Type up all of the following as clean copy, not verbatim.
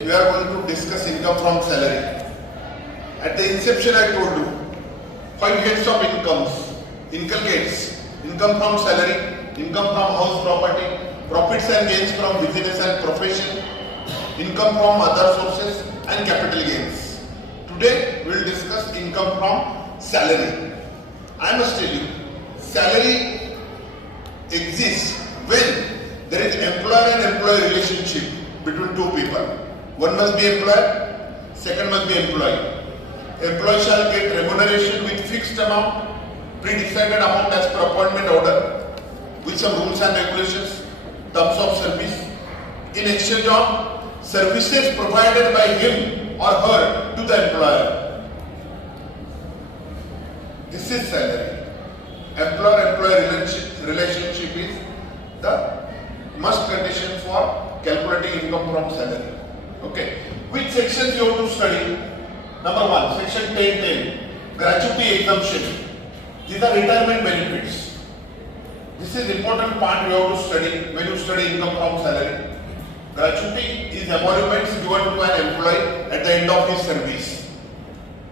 We are going to discuss income from salary. At the inception, I told you 5 heads of incomes inculcates income from salary, income from house property, profits and gains from business and profession, income from other sources, and capital gains. Today, we will discuss income from salary. I must tell you, salary exists when there is employer and employee relationship between two people. One must be employer, second must be employee. Employee shall get remuneration with fixed amount, pre-decided amount as per appointment order, with some rules and regulations, terms of service, in exchange of services provided by him or her to the employer. This is salary. Employer-employee relationship is the must condition for calculating income from salary. Okay. Which sections you have to study? Number 1, section 10.10, gratuity exemption. These are retirement benefits. This is important part you have to study when you study income from salary. Gratuity is emoluments given to an employee at the end of his service.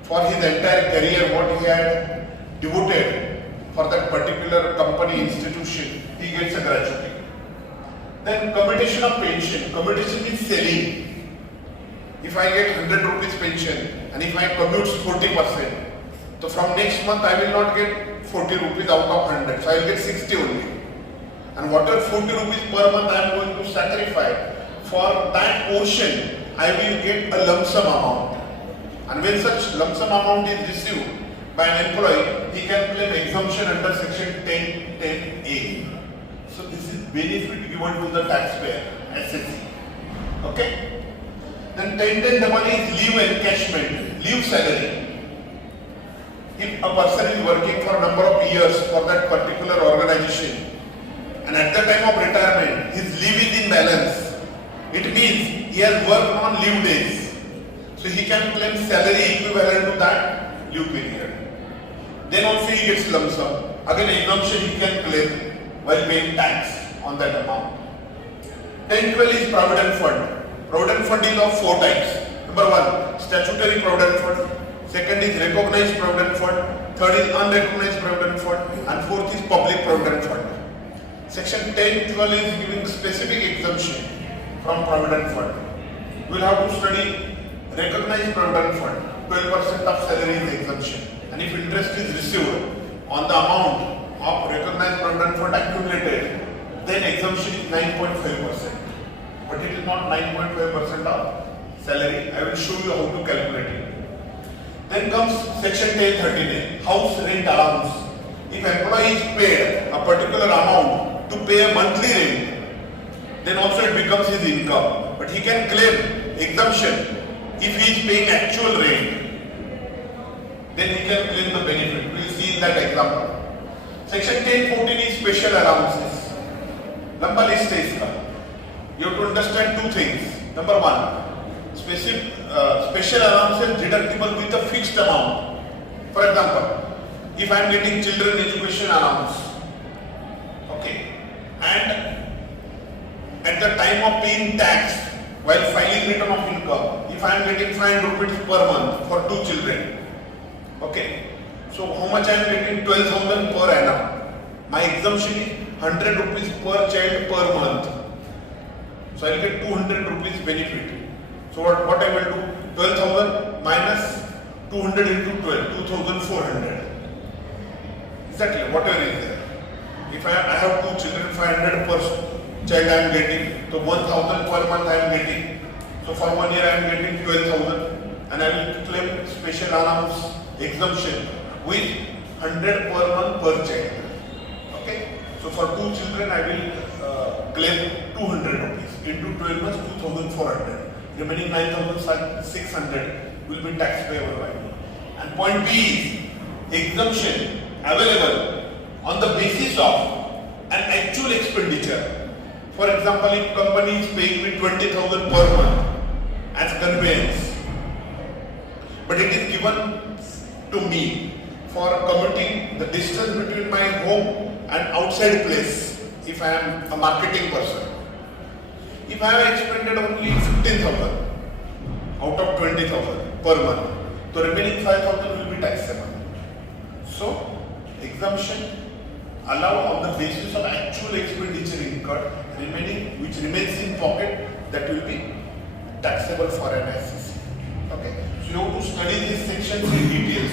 For his entire career, what he had devoted for that particular company, institution, he gets a gratuity. Then commutation of pension. Commutation is selling. If I get 100 rupees pension and if I commute 40%, so from next month I will not get 40 rupees out of 100, so I will get 60 only. And whatever 40 rupees per month I am going to sacrifice, for that portion I will get a lump sum amount. And when such lump sum amount is received by an employee, he can claim exemption under section 10.10a. So this is benefit given to the taxpayer, SSC. Okay? Then 10.10 is leave encashment, leave salary. If a person is working for a number of years for that particular organization and at the time of retirement his leave is in balance, it means he has worked on leave days. So he can claim salary equivalent to that leave period. Then also he gets lump sum. Again exemption he can claim while paying tax on that amount. 10.12 is provident fund. Provident fund is of 4 types. Number 1, statutory provident fund. Second is recognized provident fund. Third is unrecognized provident fund. And fourth is public provident fund. Section 10.12 is giving specific exemption from provident fund. We will have to study recognized provident fund. 12% of salary is exemption. And if interest is received on the amount of recognized provident fund accumulated, then exemption is 9.5%. But it is not 9.5% of salary. I will show you how to calculate it. Then comes section 10.13a, house rent allowance. If employee is paid a particular amount to pay a monthly rent, then also it becomes his income. But he can claim exemption if he is paying actual rent. Then he can claim the benefit. We will see in that example. Section 10.14 is special allowances. Number list is you have to understand 2 things. Number 1, special allowances deductible with a fixed amount. For example, if I am getting children education allowance, okay, and at the time of paying tax, while filing return of income, if I am getting 500 rupees per month for 2 children, okay, so how much I am getting? 12,000 per annum. My exemption is 100 rupees per child per month. So I will get 200 rupees benefit. So what I will do? 12,000 minus 200 into 12, 2,400. Exactly, whatever is there. If I have 2 children, 500 per child I am getting. So 1,000 per month I am getting. So for 1 year I am getting 12,000. And I will claim special allowance exemption with 100 per month per child. Okay. So for 2 children I will claim 200 rupees. Into 12 months 2,400. Remaining 9,600 will be tax payable by me. And point B is exemption available on the basis of an actual expenditure. For example, if company is paying me 20,000 per month as conveyance, but it is given to me for commuting the distance between my home and outside place if I am a marketing person. If I have expended only 15,000 out of 20,000 per month. So remaining 5,000 will be taxable. So exemption allowed on the basis of actual expenditure incurred, remaining which remains in pocket, that will be taxable for an SEC. Okay. So you have to study these sections in details.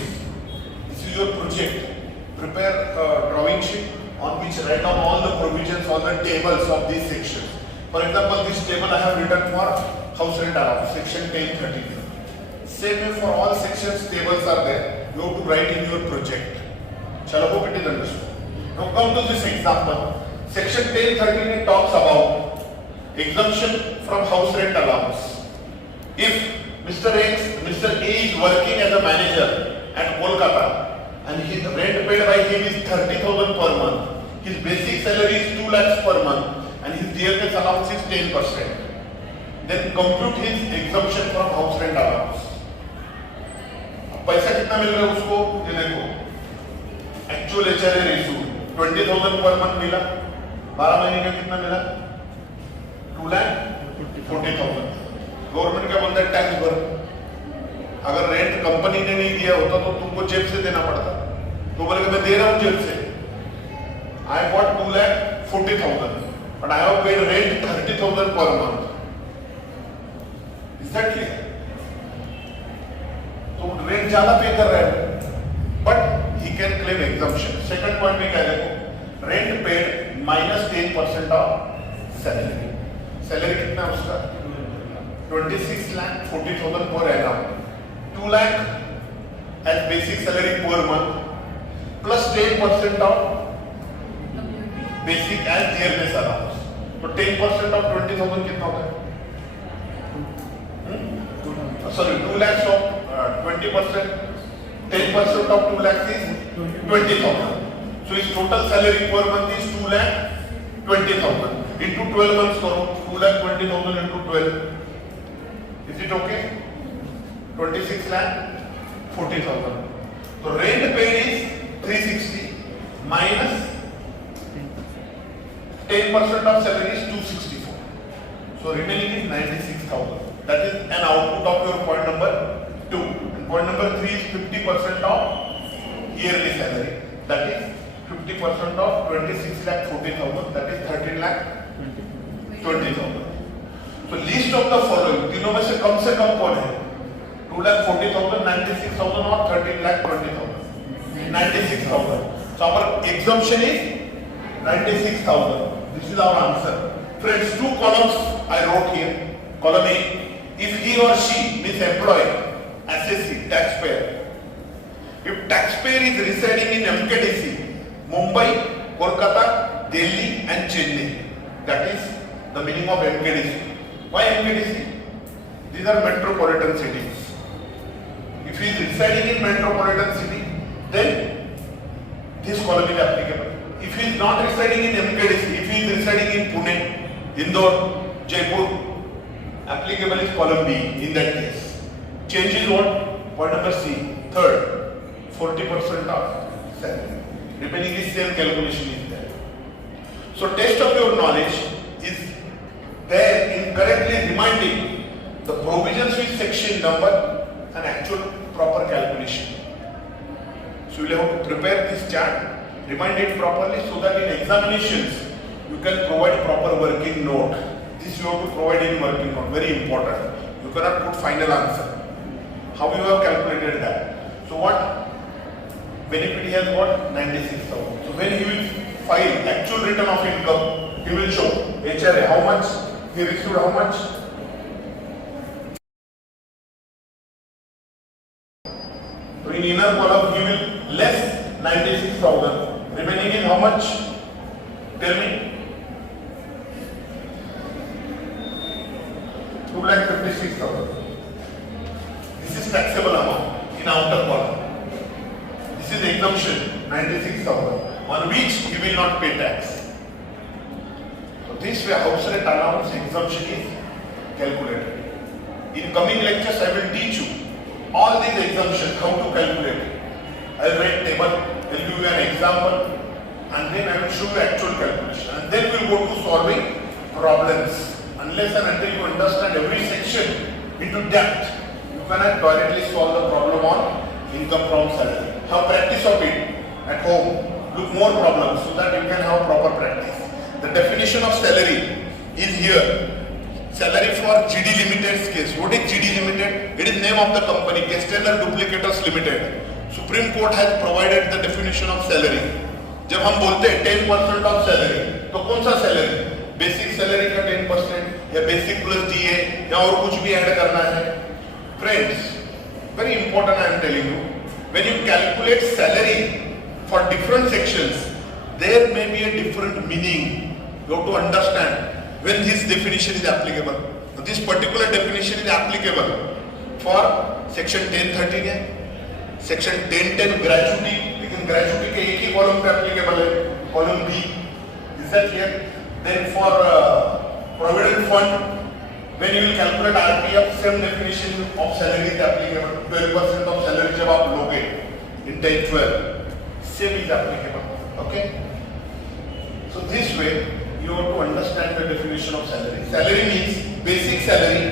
This is your project. Prepare a drawing sheet on which write down all the provisions, all the tables of these sections. For example, this table I have written for house rent allowance, section 1013. Same way for all sections, tables are there. You have to write in your project. Shall I hope it is understood? Now come to this example. Section 1013 it talks about exemption from house rent allowance. If Mr. A is working as a manager at Kolkata and his rent paid by him is 30,000 per month, his basic salary is 2 lakhs per month and his DLS allowance is 10%. Then compute his exemption from house rent allowance. पैसा कितना मिल रहा है उसको, ये देखो actual HRA ratio 20,000 per month मिला, 12 महीने का कितना मिला 2,40,000। गवर्नमेंट क्या बोलता है टैक्स भर। अगर रेंट कंपनी ने नहीं दिया होता तो तुमको जेब से देना पड़ता, तो बोलेगा मैं दे रहा हूं जेब से। I got 2,40,000 but I have paid rent 30,000 per month. Is that clear? तो रेंट ज्यादा पे कर रहे हो but he can claim exemption. Second point में क्या देखो, rent paid minus 10% of salary. Salary कितना है उसका 26,40,000 per annum, 2 lakh as basic salary per month plus 10% of basic as dearness allowance. तो 10% of 20,000 कितना होता है? Sorry, 2 lakhs of 20%, 10% of 2 lakhs is 20,000. So his total salary per month is 2,20,000. Into 12 months करो, 2,20,000 into 12. Is it okay? 26,40,000. So rent paid is 360 minus 10% of salary is 264. So remaining is 96,000. That is an output of your point number 2. And point number 3 is 50% of yearly salary. That is 50% of 26,40,000. That is 13,20,000. So least of the following, तीनों में से कम कौन है? 2,40,000, 96,000 और 13,20,000. 96,000. So our exemption is 96,000. This is our answer. Friends, two columns I wrote here. Column A, if he or she means employee, assessee, taxpayer. If taxpayer is residing in MKDC, Mumbai, Kolkata, Delhi and Chennai, that is the meaning of MKDC. Why MKDC? These are metropolitan cities. If he is residing in metropolitan city, then this column is applicable. If he is not residing in MKDC, if he is residing in Pune, Indore, Jaipur, applicable is column B in that case. Change is what? Point number C. Third, 40% of salary. Remaining is same calculation is there. So test of your knowledge is there in correctly reminding the provisions with section number and actual proper calculation. So you will have to prepare this chart, remind it properly so that in examinations you can provide proper working note. This you have to provide in working note, very important. You cannot put final answer. How you have calculated that? So what benefit he has got? 96,000. So when he will file actual return of income, he will show HRA how much he received, how much. So in inner column he will less 96,000. Remaining is how much? Tell me. 2,56,000. This is taxable amount in outer column. This is exemption 96,000 on which he will not pay tax. So this way house rent allowance exemption is calculated. In coming lectures I will teach you all these exemptions, how to calculate it. I will write table, I will give you an example and then I will show you actual calculation and then we will go to solving problems. Unless and until you understand every section into depth, you can directly solve the problem on income from salary. Have practice of it at home. Look more problems so that you can have proper practice. The definition of salary is here. Salary for GD Limited's case. What is GD Limited? It is name of the company, External Duplicators Limited. Supreme Court has provided the definition of salary. जब हम बोलते हैं 10% of salary, तो कौन सा salary? Basic salary का 10% या basic plus DA या और कुछ भी ऐड करना है? Friends, very important I am telling you. When you calculate salary for different sections, there may be a different meaning. You have to understand when this definition is applicable. Now, this particular definition is applicable for section 1013 है, section 1010 gratuity, लेकिन gratuity के एक ही column पे applicable है, column B. Is that clear? Then for provident fund, when you will calculate RPF, same definition of salary is applicable. 12% of salary जब आप लोगे in 10-12, same is applicable. Okay? So this way you have to understand the definition of salary. Salary means basic salary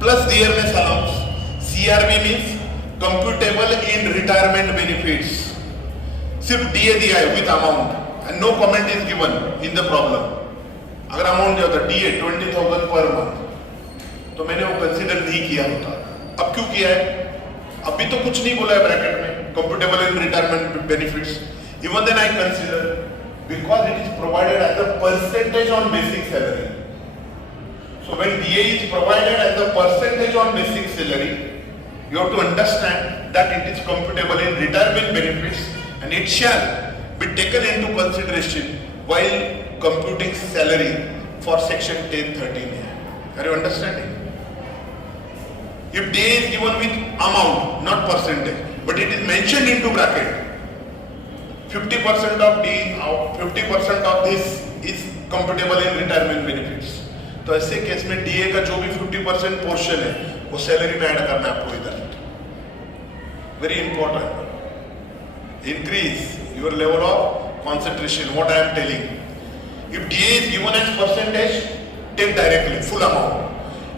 plus dearness allowance. CRB means computable in retirement benefits. सिर्फ DA दिया है with amount and no comment is given in the problem. अगर amount दिया होता DA 20,000 per month तो मैंने वो consider नहीं किया होता. अब क्यों किया है? अभी तो कुछ नहीं बोला है ब्रैकेट में computable in retirement benefits. Even then I consider because it is provided as a percentage on basic salary. So when DA is provided as a percentage on basic salary, you have to understand that it is computable in retirement benefits and it shall be taken into consideration while computing salary for section 1013. Are you understanding? If DA is given with amount, not percentage, but it is mentioned into bracket, 50% of D, 50% of this is computable in retirement benefits. तो ऐसे case में DA का जो भी 50% portion है वो salary में add करना है आपको इधर. Very important. Increase your level of concentration. What I am telling, if DA is given as percentage, take directly full amount.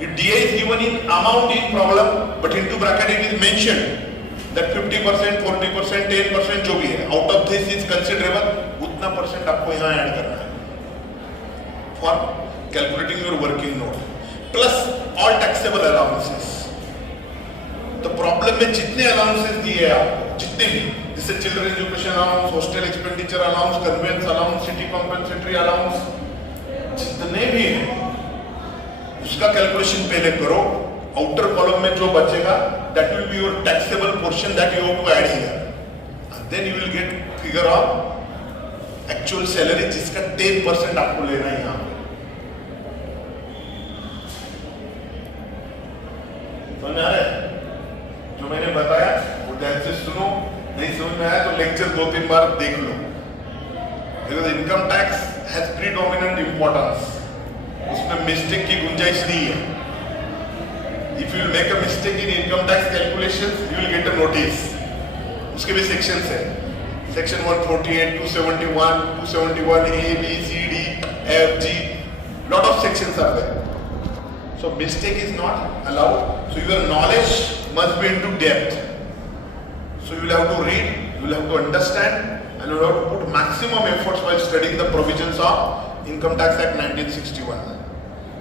If DA is given in amount in problem, but into bracket it is mentioned that 50%, 40%, 10% जो भी है, out of this is considerable, उतना percent आपको यहाँ add करना है for calculating your working note plus all taxable allowances. तो problem में जितने अलाउंसेस दिए हैं आपको, जितने भी, जैसे children education allowance, hostel expenditure allowance, convince allowance, city compensatory allowance, जितने भी हैं उसका कैलकुलेशन पहले करो. आउटर कॉलम में जो बचेगा that will be your taxable portion that you have to add here and then you will get figure of actual salary जिसका 10% आपको लेना है. यहाँ समझ में आ रहा है? जो मैंने बताया वो ध्यान से सुनो. नहीं समझ में आया तो लेक्चर 2-3 बार देख लो. Because income tax has predominant importance. उसमें मिस्टेक की गुंजाइश नहीं है. If you make a mistake in income tax calculations you will get a notice. उसके भी सेक्शंस है. Section 148, 271, 271 A, B, C, D, F, G. Lot of sections are there. So mistake is not allowed. So your knowledge must be into depth. So you will have to read, you will have to understand, and you will have to put maximum efforts while studying the provisions of Income Tax Act 1961.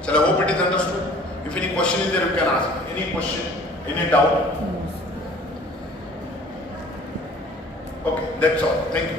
So I hope it is understood. If any question is there, you can ask. Any question? Any doubt? Okay, that's all. Thank you.